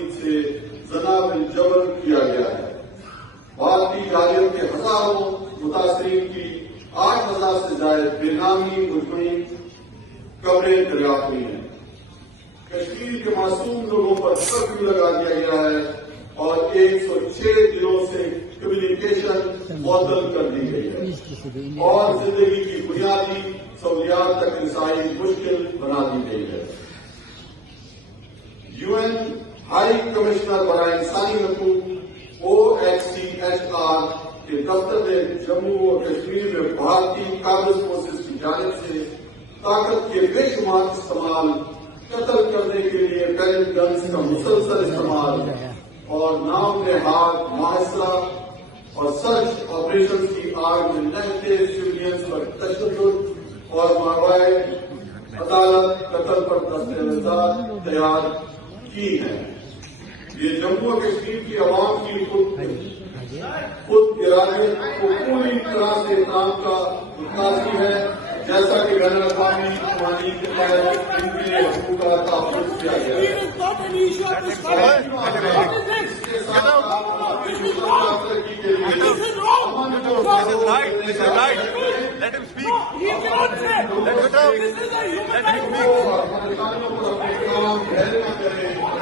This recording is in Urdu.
خواتین سے زنا بالجبر کیا گیا ہے۔ بھارتی جارحیت کے ہزاروں متاثرین کی 8,000 سے زائد بے نامی مجموعی قبریں دریافت ہوئی ہیں۔ کشمیر کے معصوم لوگوں پر کرفیو لگا دیا گیا ہے اور 106 دنوں سے کمیونیکیشن معطل کر دی گئی ہے اور زندگی کی بنیادی سہولیات تک رسائی مشکل بنا دی گئی ہے۔ UN ہائی کمشنر برائے انسانی حقوق OHCHR کے دفتر نے جموں اور کشمیر میں بھارتی قابض فورسز کی جانب سے طاقت کے بے شمار استعمال، قتل کرنے کے لیے پیلٹ گنز کا مسلسل استعمال اور نام نہاد محاصرہ اور سرچ آپریشن کی آڑ میں نہتے سویلینز پر تشدد اور ماوائے عدالت قتل پر دستاویزات تیار کی ہیں۔ یہ جموں و کشمیر کی عوام کی خود ارادیت کو پوری طرح سے احترام کا متاثر ہے، جیسا کہ بین الاقوامی قوانین کے تحت ان کے لیے حقوق کا تحفظ کیا گیا ہے۔ اس کے ساتھ ترقی کے لیے Let him speak. Let him speak. اپنے کاموں پر اپنے کام گھر نہ کریں